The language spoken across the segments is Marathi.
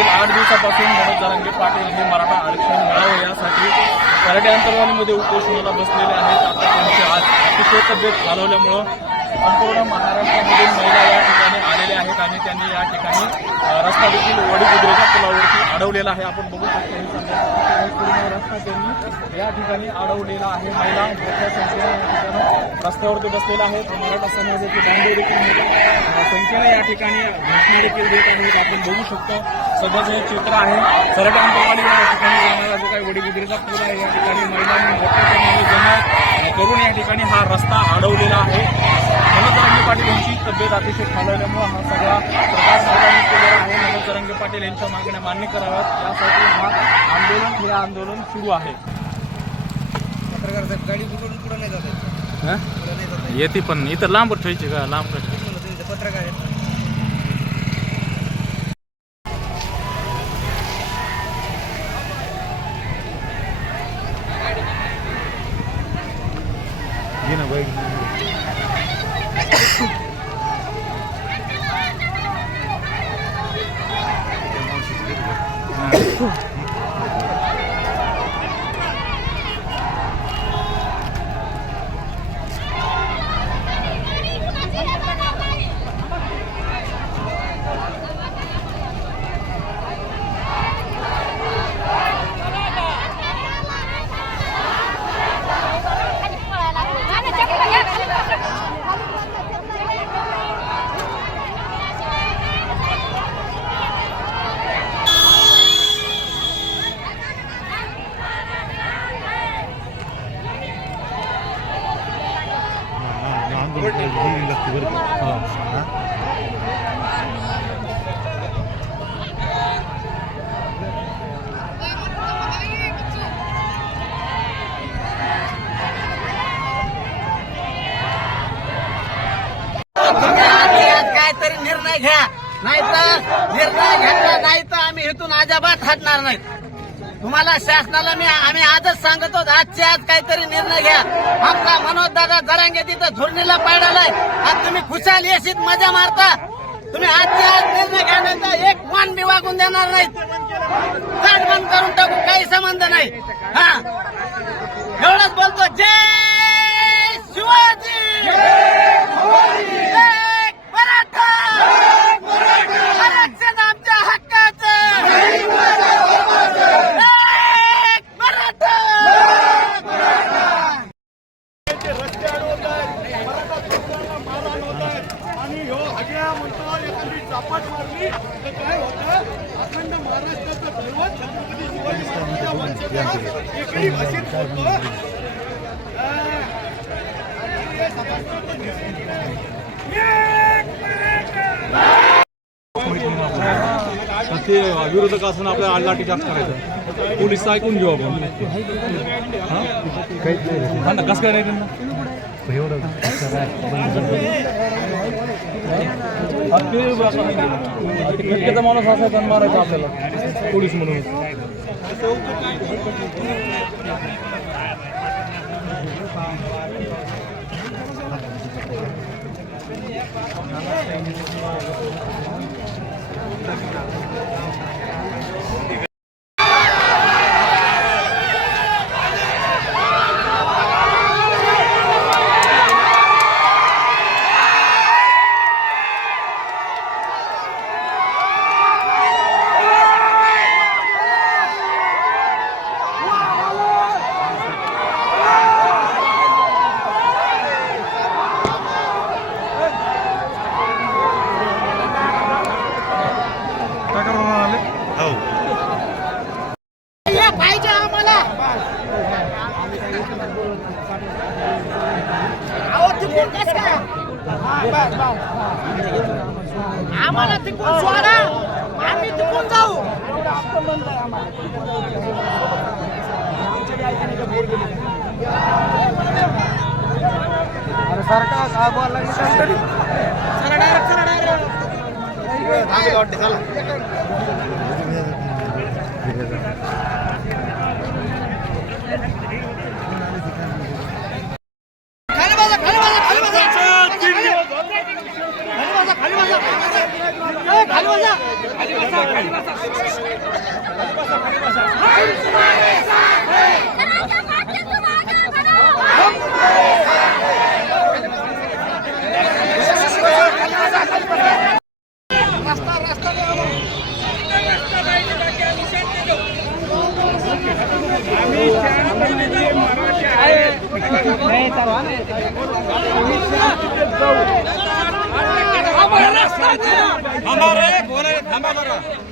मागील आठ दिवसापासून मनोज जरांगे पाटील हे मराठा आरक्षण मिळावं यासाठी कराटे अंतर्वालीमध्ये उपोषणाला बसलेले आहेत. आता त्यांची आज अतिशय तब्येत घालवल्यामुळं संपूर्ण महाराष्ट्रामधील महिला या ठिकाणी आलेल्या आहेत आणि त्यांनी या ठिकाणी रस्ता देखील वडीगुद्रेच्या पुलावरती अडवलेला आहे. आपण बघू शकतो रस्ता त्यांनी या ठिकाणी अडवलेला आहे. महिला मोठ्या संख्येने रस्त्यावरती बसलेल्या आहेत. मराठा समाजाचे बांधव देखील मोठ्या संख्येने या ठिकाणी घोषणा देखील देत आहेत. आपण बघू शकतो सध्याचं हे चित्र आहे सरटे अंतरवाली या ठिकाणी जाणारा जो काही वडीगुद्रेचा पूल आहे या ठिकाणी महिलांनी मोठ्या प्रमाणात जमा करून या ठिकाणी हा रस्ता अडवलेला आहे. मनोज पाटील यांची तब्येत अतिशय खालावल्यामुळे हा सगळा प्रकार महिलांनी केलेला आहे. मनोज तरंगे पाटील यांच्या मागण्या मान्य कराव्यात. यासाठी हा आंदोलन हे आंदोलन सुरू आहे. पत्रकार साहेब गाडी कुठून कुठं नाही जात येते पण इथं लांब ठेवायची का? लांब पत्रकार आहेत तुम्ही आधी काहीतरी निर्णय घ्या. नाही तर निर्णय घेतला नाही तर आम्ही इथून अजाबात हटणार नाही तुम्हाला शासनाला मी आम्ही आजच सांगतो आजचे आज काहीतरी निर्णय घ्या. आपला मनोज दादा जरांगे तिथं झुरणीला पाडालाय. आज तुम्ही खुशाल येशीत मजा मारता. तुम्ही आजचे आज निर्णय घ्या एक मान बी वागून देणार नाही. चाट बंद करून टाकू काही संबंध नाही. हा. एवढंच बोलतो. जय शिवाजी एक मराठा आरक्षण आमच्या हक्काचं एक मराठा रस्ते अडवतायत मराठा तरुणांना मारहाण होत आहेत आणि ह्यो हगड्या म्हणतो एखादी चापट मारली तर काय होतं? अखंड महाराष्ट्राचं दैवत छत्रपती शिवाजी महाराजांच्या वंशजाला एकही भाषेत बोलतो. ते विरोधक असून आपल्याला जास्त करायचं. पोलीस ऐकून घेऊ आपण. हा? ना कसं काय नाही त्यांना हा, ते माणूस असायचा आणि मारायचा आपल्याला. पोलीस म्हणून हे पाहिजे आम्हाला अहो तिकून कस काय आम्हाला तिकून सोडा. आम्ही तिकून जाऊ. खाली हमारे बोले धमा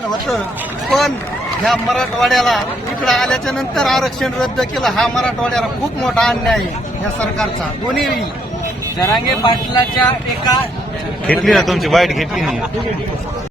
होतं. पण ह्या मराठवाड्याला इकडे आल्याच्यानंतर आरक्षण रद्द केलं. हा मराठवाड्याला खूप मोठा अन्याय आहे या सरकारचा. दोन्ही जरांगे पाटलाच्या एका घेतली ना तुमची? वाईट घेतली नाही.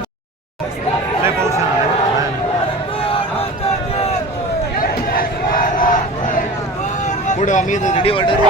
लय पाऊस येणार आहे. पुढे आम्ही रेडी ऑर्डर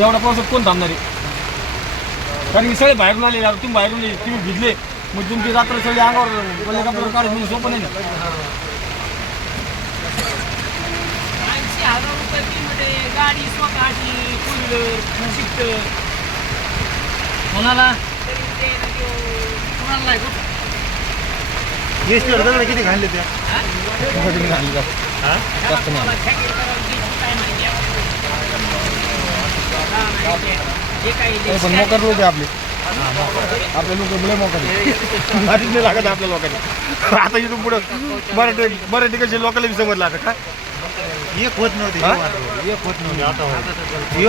एवढा पावसात कोण थांबणार आहे? कारण की सगळे बाहेरून आले आता तुम्ही बाहेरून आले, तुम्ही भिजले. मग तुमची रात्र सगळी अंगावर पहिले कपडे काढून? म्हणजे सोपं नाही ना. गाडी स्वतःची फोर व्हीलर शिफ्ट कोणाला कुणाला किती घालले त्या मला check करायला गेली काय माहिती आहे. हा, माहिती आहे. हे काही अरे पण मोकर लोक आपले. आपले लोक लय मोकर नाही लागत आपल्या लोकांनी. आता इथून पुढं मराठी मराठी कशी लोकांना समजलं आता काय एक होत नव्हते. हा? एक होत नव्हते.